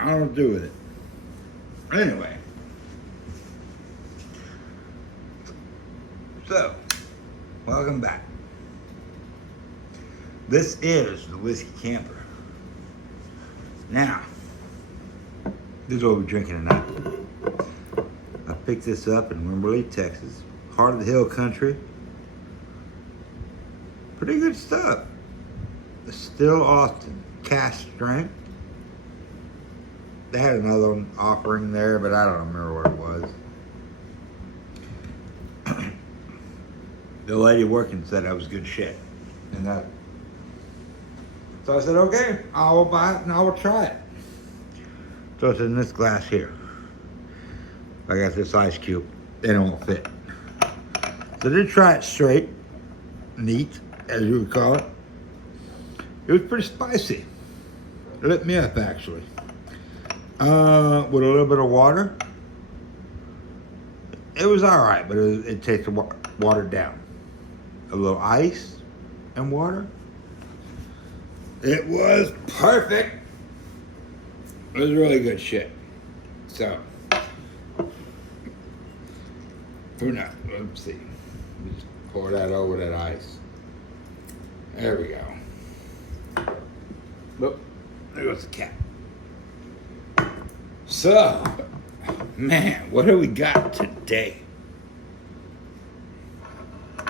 I don't do with it. Anyway. So, welcome back. This is the Whiskey Camper. Now, this is what we're drinking tonight. I picked this up in Wimberley, Texas. Heart of the Hill Country. Pretty good stuff. Still Austin, cask strength. They had another one offering there, but I don't remember what it was. The lady working said that was good shit. And that. So I said, okay, I will buy it and I will try it. So it's in this glass here. I got this ice cube. They don't fit. So I did try it straight, neat, as you would call it. It was pretty spicy. It lit me up, actually. With a little bit of water. It was all right, but it tasted watered down. A little ice and water. It was perfect. It was really good shit. So, who knows? Let's see. Just pour that over that ice. There we go. Look, there goes the cat. So, man, what do we got today?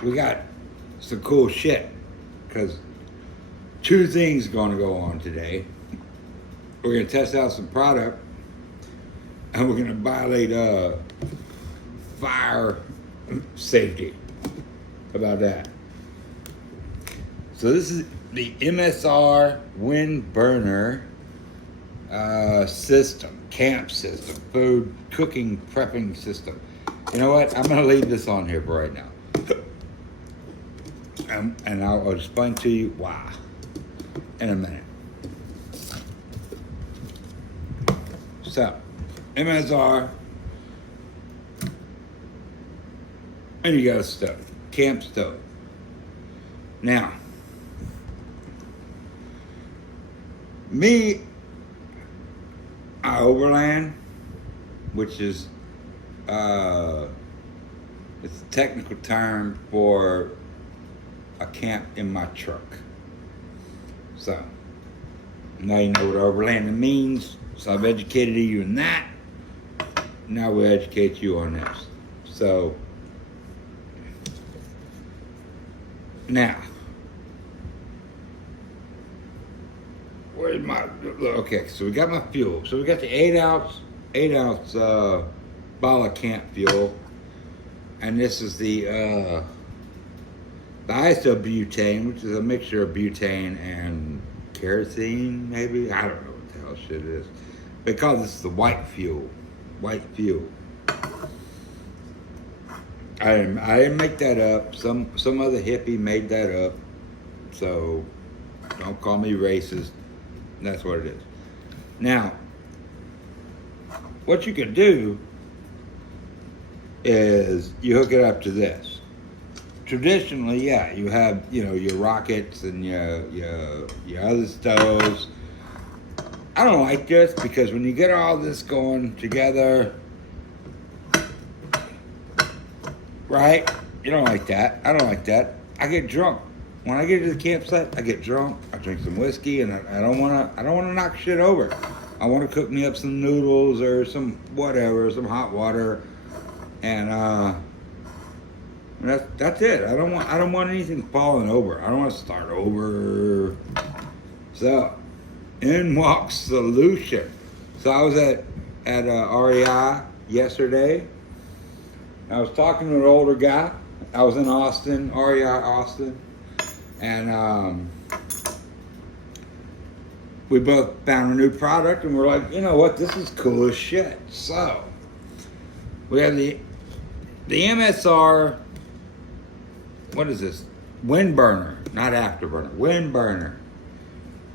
We got some cool shit, because two things going to go on today. We're going to test out some product, and we're going to violate fire safety. How about that? So this is the MSR Windburner system, camp system, food cooking prepping system. You know what? I'm going to leave this on here for right now. And I'll explain to you why in a minute. So, MSR, and you got a stove, camp stove. Now, me, I overland, which is it's a technical term for a camp in my truck. So, now you know what overlanding means. So I've educated you in that. Now we'll educate you on this. So, now, where's my, okay, so we got my fuel. So we got the 8 ounce bottle of camp fuel. And this is the isobutane, which is a mixture of butane and kerosene, maybe? I don't know what the hell shit is. Because it's the white fuel. White fuel. I didn't make that up. Some other hippie made that up. So don't call me racist. That's what it is. Now, what you can do is you hook it up to this. Traditionally, yeah, you have, you know, your rockets and your other stoves. I don't like this because when you get all this going together, right? You don't like that. I don't like that. I get drunk. When I get to the campsite, I get drunk. I drink some whiskey, and I don't wanna knock shit over. I want to cook me up some noodles or some whatever, some hot water, and that's it. I don't want anything falling over. I don't want to start over. So, in walks solution. So I was at REI yesterday. I was talking to an older guy. I was in Austin, REI Austin, and we both found a new product, and we're like, you know what, this is cool as shit. So we have the MSR. What is this? Windburner, not Afterburner. Windburner.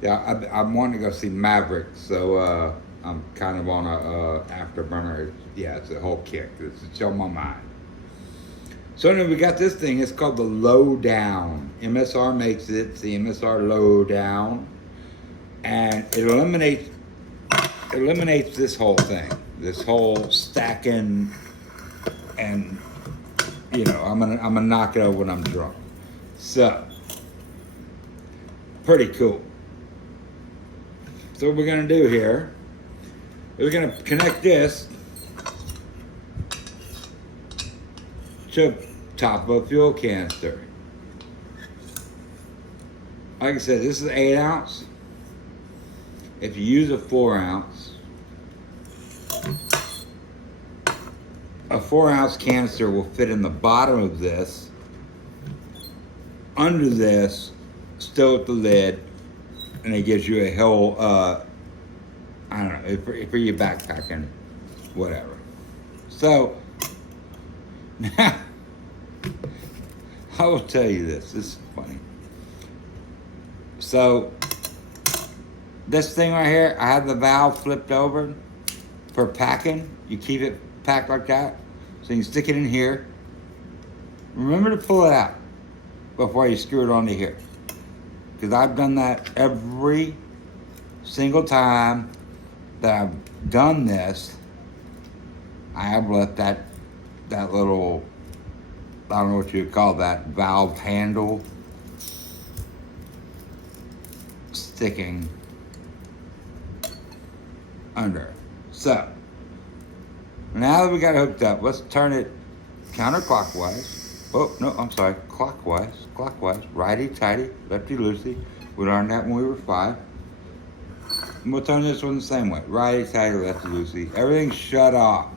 Yeah, I'm wanting to go see Maverick, so I'm kind of on a Afterburner. Yeah, it's a whole kick. It's on my mind. So anyway, we got this thing. It's called the Lowdown. MSR makes it. It's the MSR Lowdown, and it eliminates eliminates this whole thing, this whole stacking, and you know, I'm gonna knock it over when I'm drunk. So, pretty cool. So what we're gonna do here is we're gonna connect this to the top of a fuel canister. Like I said, this is 8 ounce. If you use a 4 ounce, a 4 ounce canister will fit in the bottom of this, under this, still with the lid, and it gives you a whole, I don't know, for your backpacking, whatever. So, now, I will tell you this is funny. So, this thing right here, I have the valve flipped over for packing. You keep it packed like that. So you can stick it in here. Remember to pull it out before you screw it onto here. Because I've done that every single time that I've done this. I have left that little, I don't know what you would call that, valve handle sticking under. So, now that we got it hooked up, let's turn it counterclockwise. Oh, no, I'm sorry, clockwise, righty-tighty, lefty-loosey. We learned that when we were 5. And we'll turn this one the same way, righty-tighty, lefty-loosey. Everything's shut off.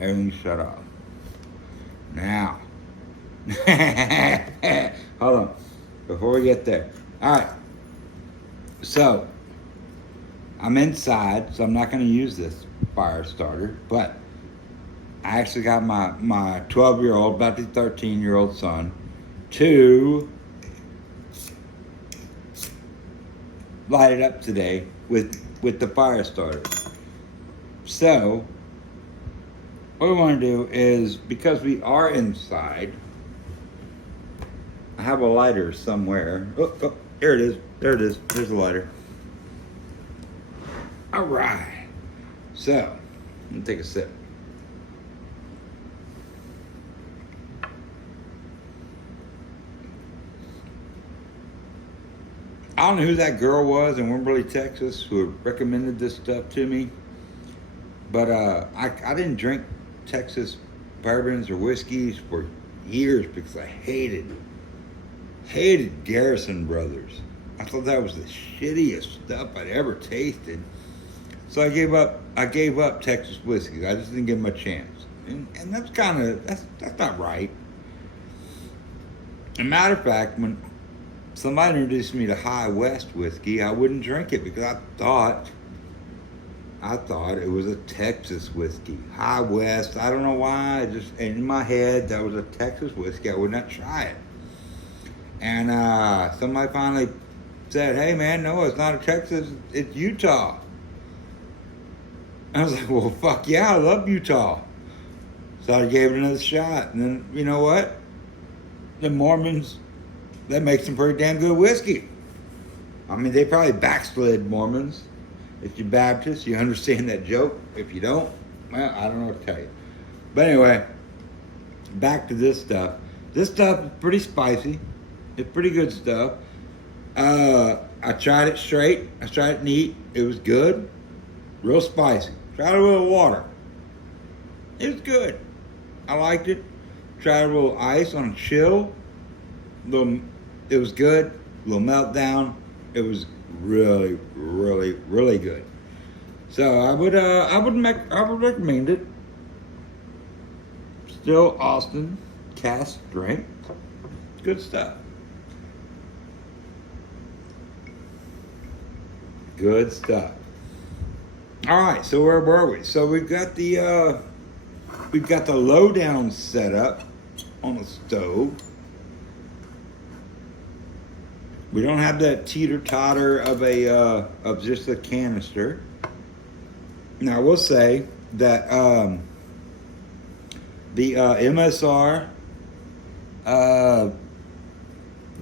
Everything's shut off. Now, hold on, before we get there. All right, so I'm inside, so I'm not going to use this fire starter, but I actually got my 12-year-old, about to 13-year-old son to light it up today with the fire starter. So what we want to do is, because we are inside, I have a lighter somewhere. Oh, here it is. There it is. There's a lighter. All right. So, let me take a sip. I don't know who that girl was in Wimberley, Texas, who recommended this stuff to me. But I didn't drink Texas bourbons or whiskeys for years because I hated Garrison Brothers. I thought that was the shittiest stuff I'd ever tasted. So I gave up Texas whiskeys. I just didn't give them a chance. And that's that's not right. As a matter of fact, when somebody introduced me to High West whiskey, I wouldn't drink it because I thought it was a Texas whiskey. High West, I don't know why, just in my head that was a Texas whiskey. I would not try it. And somebody finally said, "Hey man, no, it's not a Texas, it's Utah." I was like, "Well, fuck yeah, I love Utah." So I gave it another shot. And then, you know what? The Mormons, that makes some pretty damn good whiskey. I mean, they probably backslid, Mormons. If you're Baptist, you understand that joke. If you don't, well, I don't know what to tell you. But anyway, back to this stuff. This stuff is pretty spicy. It's pretty good stuff. I tried it straight. I tried it neat. It was good. Real spicy. Tried a little water. It was good. I liked it. Tried a little ice on chill. It was good. A little meltdown. It was really, really, really good. So I would recommend it. Still Austin cask strength. Good stuff. Good stuff. All right, so where were we? So we've got the lowdown set up on the stove. We don't have that teeter-totter of just a canister. Now I will say that the MSR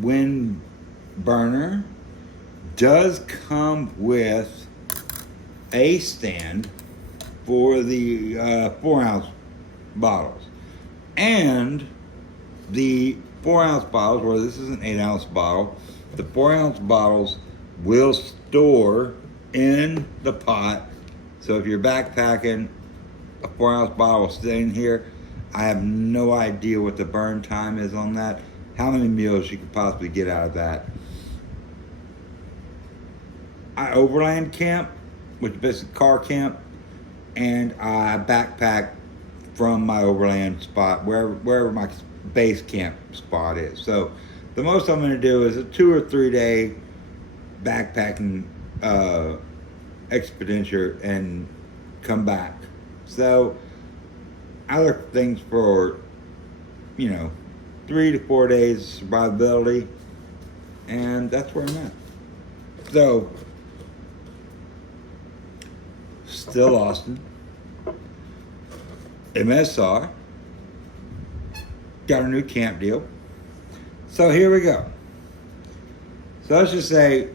Windburner does come with a stand for the 4-ounce bottles. And the 4-ounce bottles, or this is an 8-ounce bottle, the 4-ounce bottles will store in the pot. So if you're backpacking, a 4-ounce bottle will stay in here. I have no idea what the burn time is on that, how many meals you could possibly get out of that. I overland camp, which is basically car camp, and I backpack from my overland spot, wherever my base camp spot is. So the most I'm gonna do is a 2 or 3 day backpacking expedition and come back. So I look for things for, 3 to 4 days survivability, and that's where I'm at. So, still Austin, MSR, got a new camp deal. So here we go. So let's just say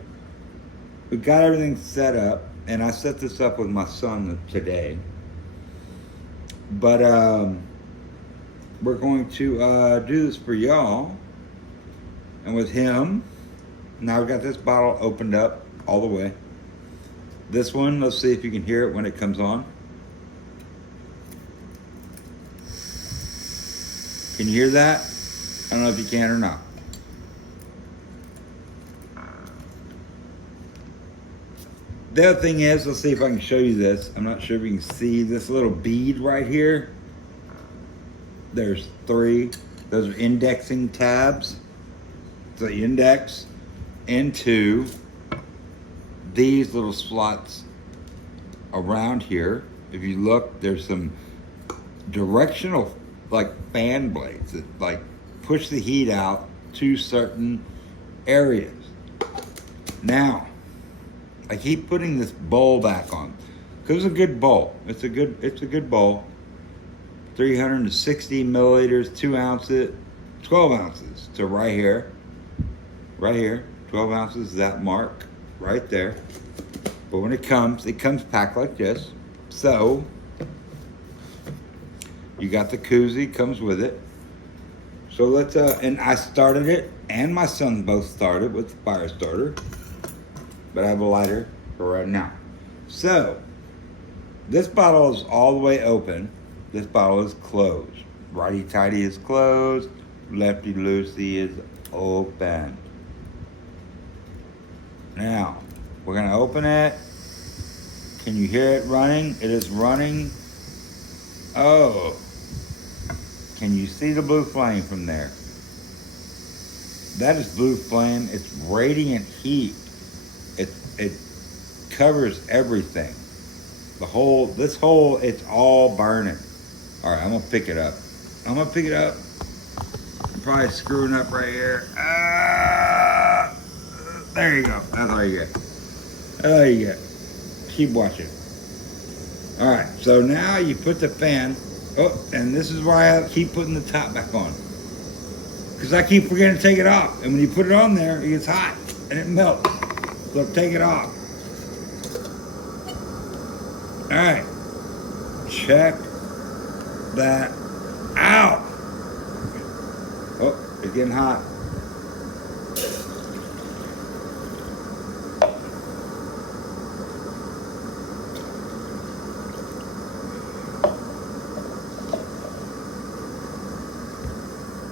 we got everything set up, and I set this up with my son today. But we're going to do this for y'all, and with him. Now I've got this bottle opened up all the way. This one, let's see if you can hear it when it comes on. Can you hear that? I don't know if you can or not. The other thing is, let's see if I can show you this. I'm not sure if you can see this little bead right here. There's 3. Those are indexing tabs. So you index into these little slots around here. If you look, there's some directional like fan blades that like push the heat out to certain areas. Now, I keep putting this bowl back on because it's a good bowl. It's a good bowl. 360 milliliters, 2 ounces, 12 ounces to right here, 12 ounces, that mark right there. But when it comes packed like this. So you got the koozie, comes with it. So let's, and I started it, and my son both started with the fire starter, but I have a lighter for right now. So this bottle is all the way open. This bottle is closed. Righty tighty is closed. Lefty loosey is open. Now, we're gonna open it. Can you hear it running? It is running. Oh. Can you see the blue flame from there? That is blue flame. It's radiant heat. It covers everything. This whole, it's all burning. All right, I'm gonna pick it up. I'm probably screwing up right here. There you go. That's all you get. Keep watching. All right, so now you put the fan. Oh, and this is why I keep putting the top back on. Because I keep forgetting to take it off. And when you put it on there, it gets hot and it melts. So take it off. All right, check that out. Oh, it's getting hot.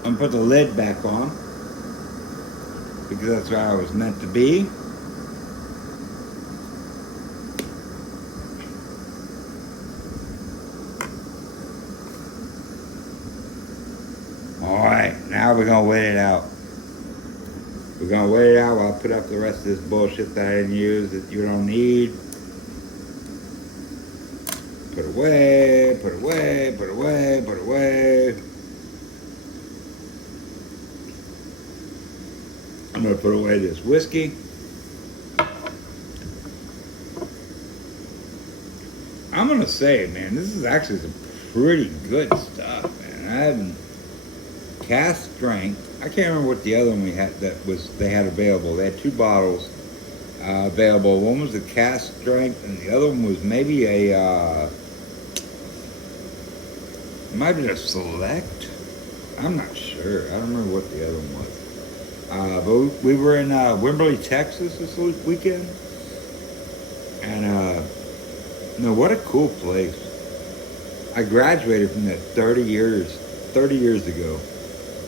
I'm gonna put the lid back on because that's where I was meant to be. Alright, now we're gonna wait it out. We're gonna wait it out while I put up the rest of this bullshit that I didn't use that you don't need. Put away, put away, put away, put away. I'm gonna put away this whiskey. I'm gonna say, man, this is actually some pretty good stuff, man. I haven't cask strength. I can't remember what the other one we had they had available. They had 2 bottles. available. One was a cask strength, and the other one was maybe might be a select. I'm not sure. I don't remember what the other one was. But we were in Wimberley, Texas this weekend, and what a cool place. I graduated from that 30 years ago,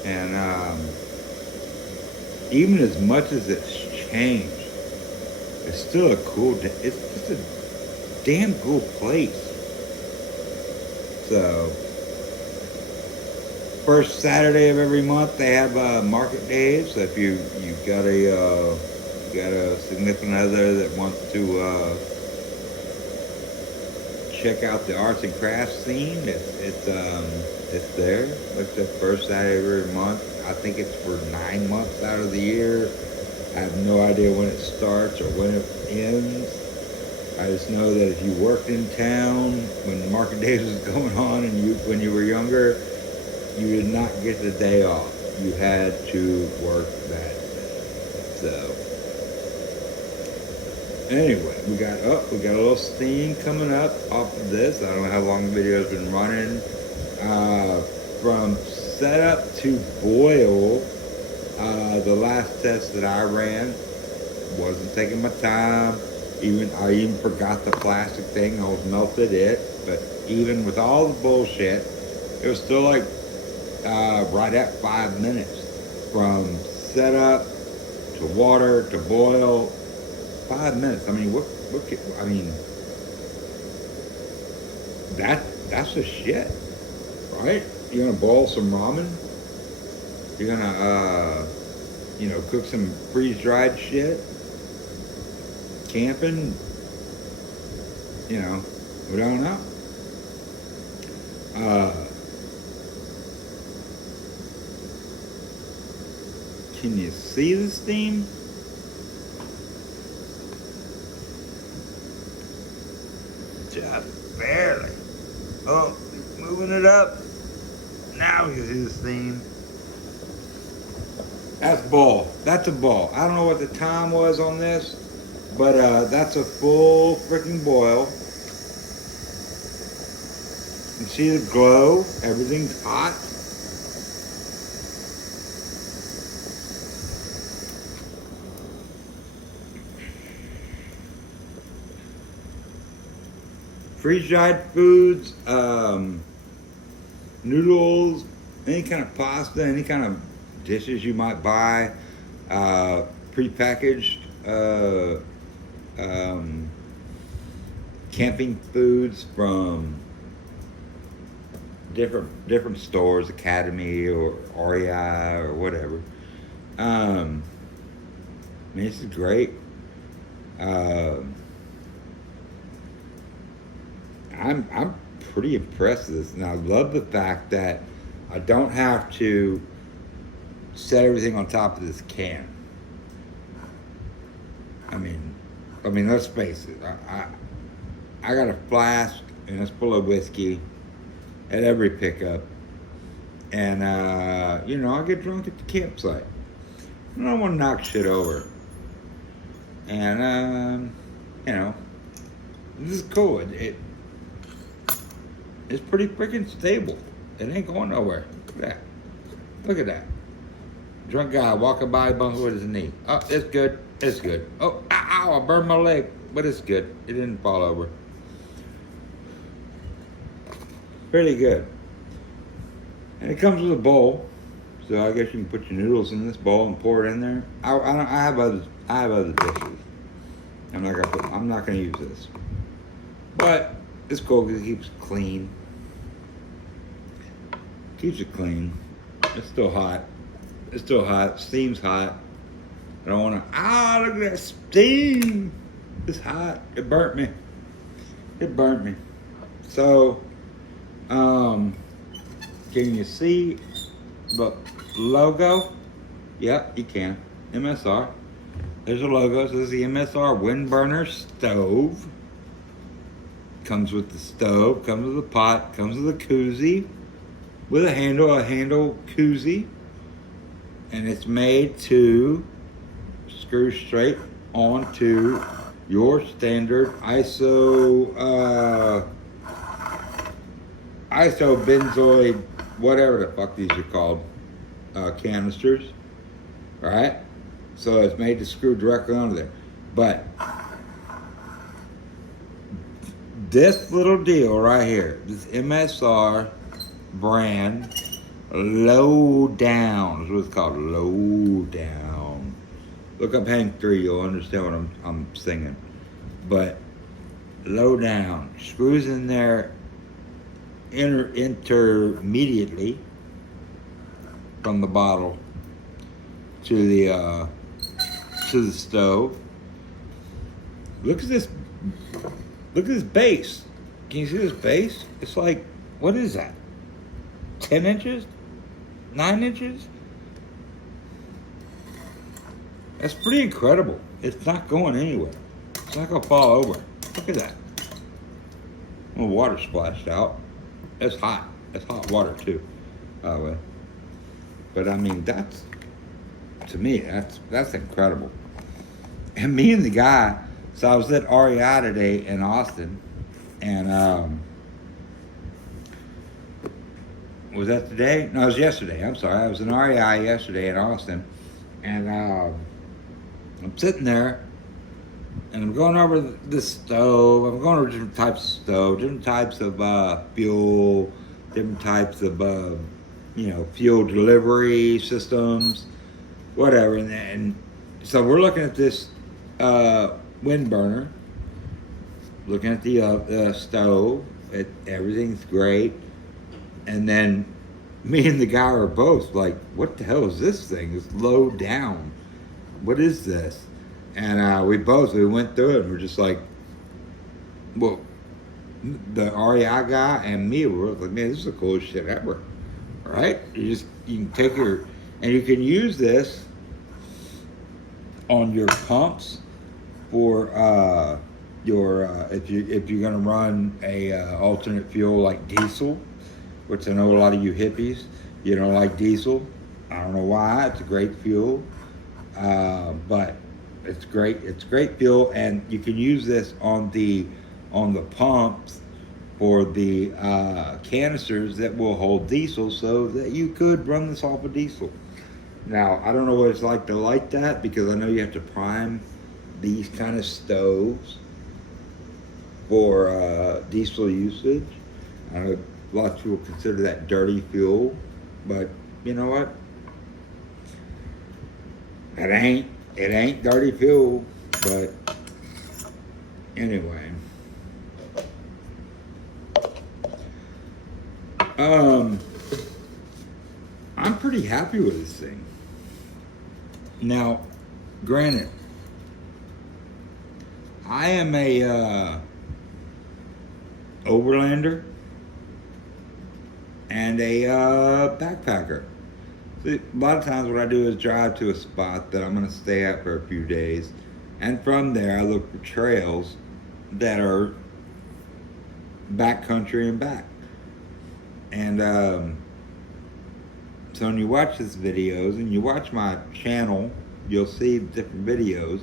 and even as much as it's changed, it's still a cool. It's just a damn cool place. So, first Saturday of every month they have market days. So if you got a significant other that wants to check out the arts and crafts scene, it's there. It's the first Saturday of every month. I think it's for 9 months out of the year. I have no idea when it starts or when it ends. I just know that if you worked in town when market days was going on and when you were younger, you did not get the day off. You had to work that day. So anyway, we got a little steam coming up off of this. I don't know how long the video's been running. From setup to boil, the last test that I ran wasn't taking my time. I even forgot the plastic thing. I almost melted it. But even with all the bullshit, it was still like right at 5 minutes from setup to water to boil. 5 minutes. I mean, that's the shit, right? You're gonna boil some ramen. You're gonna, cook some freeze-dried shit. Camping, we don't know. Can you see the steam? Just barely. Oh, moving it up. Now we can see the steam. That's boil. That's a boil. I don't know what the time was on this, but that's a full freaking boil. You see the glow? Everything's hot. Freeze-dried foods, noodles, any kind of pasta, any kind of dishes you might buy, prepackaged camping foods from different stores, Academy or REI or whatever. This is great. I'm pretty impressed with this, and I love the fact that I don't have to set everything on top of this can. I mean, let's face it. I got a flask and it's full of whiskey at every pickup, and I get drunk at the campsite. I don't want to knock shit over, and this is cool. It's pretty freaking stable. It ain't going nowhere. Look at that. Look at that. Drunk guy walking by, bumping with his knee. Oh, it's good. It's good. Oh, ow, I burned my leg. But it's good. It didn't fall over. Pretty good. And it comes with a bowl. So I guess you can put your noodles in this bowl and pour it in there. I have other dishes. I'm not gonna use this. But it's cool because it keeps it clean. Keeps it clean. It's still hot. It's still hot. Steam's hot. I don't want to. Look at that steam. It's hot. It burnt me. It burnt me. So, can you see the logo? Yep, you can. MSR. There's a logo. This is the MSR Windburner stove. Comes with the stove, comes with a pot, comes with a koozie, with a handle koozie, and it's made to screw straight onto your standard iso benzoid, whatever the fuck these are called, canisters, right? So it's made to screw directly onto there. But this little deal right here, this MSR brand Lowdown is what it's called, Lowdown. Look up Hank 3, you'll understand what I'm singing. But Lowdown screws in there intermediately from the bottle to the stove. Look at this base. Can you see this base? It's like, what is that? 10 inches? 9 inches? That's pretty incredible. It's not going anywhere. It's not gonna fall over. Look at that. Well, water splashed out. It's hot. It's hot water too, by the way. But I mean, to me, that's incredible. And me and the guy, so I was at REI today in Austin, and was that today? No, it was yesterday. I'm sorry. I was in REI yesterday in Austin, and I'm sitting there, and I'm going over the stove. I'm going over different types of stove, different types of fuel, different types of fuel delivery systems, whatever. And so we're looking at this Windburner, looking at the stove. Everything's great. And then me and the guy are both like, what the hell is this thing? It's low down. What is this? And we went through it and we're just like, well, the REI guy and me were like, man, this is the coolest shit ever. Right? You can take and you can use this on your pumps for if you're gonna run a alternate fuel like diesel, which I know a lot of you hippies, you don't like diesel. I don't know why. It's a great fuel, but it's great. It's great fuel, and you can use this on the pumps for the canisters that will hold diesel, so that you could run this off of diesel. Now, I don't know what it's like to light that, because I know you have to prime these kind of stoves for diesel usage. I know a lot of people consider that dirty fuel, but you know what? It ain't dirty fuel, but anyway. I'm pretty happy with this thing. Now, granted, I am a overlander and a backpacker. See, a lot of times what I do is drive to a spot that I'm going to stay at for a few days, and from there I look for trails that are backcountry and back. And so when you watch these videos and you watch my channel, you'll see different videos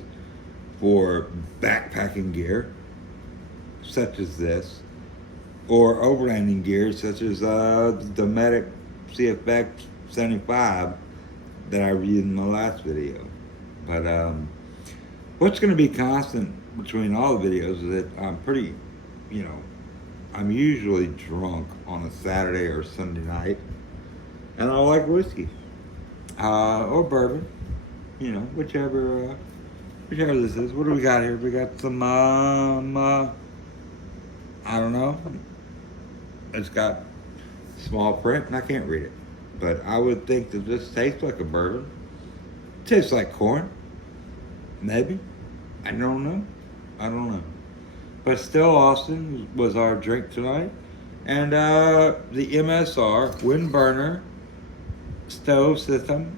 for backpacking gear, such as this, or overlanding gear, such as the Medic CFX 75 that I reviewed in my last video. But what's going to be constant between all the videos is that I'm pretty, I'm usually drunk on a Saturday or Sunday night, and I like whiskey or bourbon, whichever this is. What do we got here? We got some I don't know. It's got small print and I can't read it, but I would think that this tastes like a bourbon. It tastes like corn, maybe. I don't know. But still, Austin was our drink tonight. And the MSR Windburner stove system,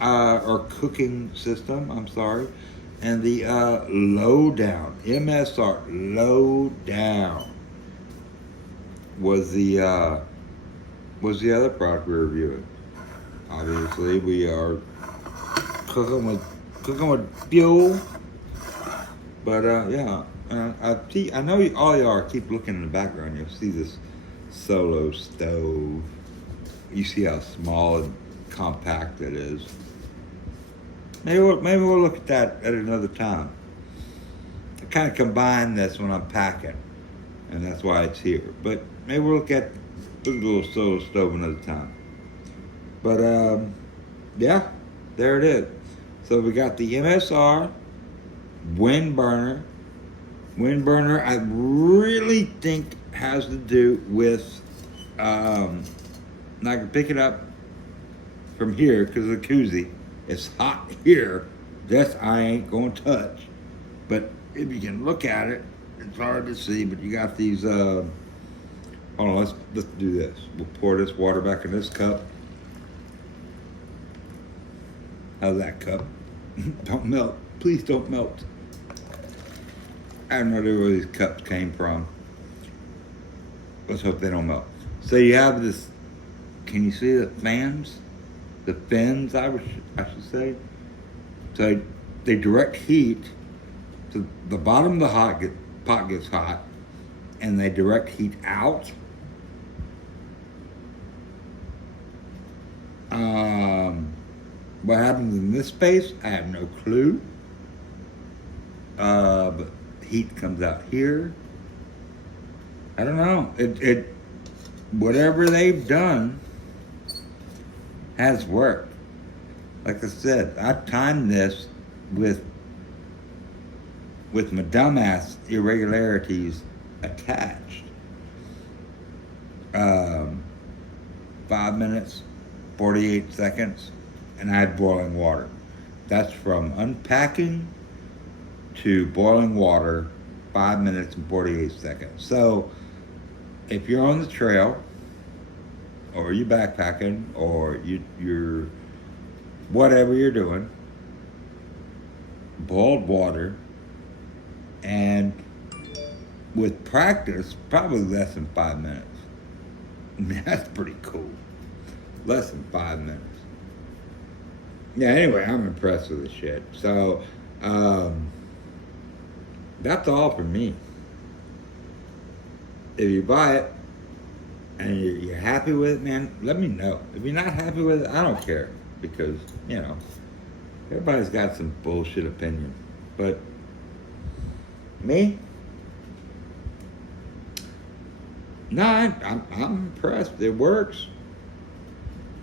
or cooking system, I'm sorry. And the Lowdown, MSR Lowdown was the other product we were reviewing. Obviously, we are cooking with fuel But yeah, I know all y'all keep looking in the background. You'll see this solo stove. You see how small and compact it is. Maybe we'll look at that at another time. I kind of combine this when I'm packing, and that's why it's here. But maybe we'll look at the little solo stove another time. But yeah, there it is. So we got the MSR Windburner. Windburner, I really think has to do with, and I can pick it up from here because the koozie. It's hot here. This I ain't gonna touch. But if you can look at it, it's hard to see, but you got these, hold on, let's do this. We'll pour this water back in this cup. How's that cup? Don't melt. Please don't melt. I have no idea where these cups came from. Let's hope they don't melt. So you have this, can you see the fans? The fins, I should say. So they direct heat to the bottom of the pot gets hot, and they direct heat out. What happens in this space, I have no clue. But heat comes out here. I don't know. It whatever they've done has worked. Like I said, I timed this with my dumbass irregularities attached. 5 minutes, 48 seconds, and I had boiling water. That's from unpacking to boiling water, 5 minutes and 48 seconds. So if you're on the trail, or you're backpacking, or you're whatever you're doing, boiled water, and with practice, probably less than 5 minutes. I mean, that's pretty cool. Less than 5 minutes. Yeah, anyway, I'm impressed with the shit. So, that's all for me. If you buy it and you're happy with it, man, let me know. If you're not happy with it, I don't care. Because, you know, everybody's got some bullshit opinion. But me? No, I'm impressed. It works.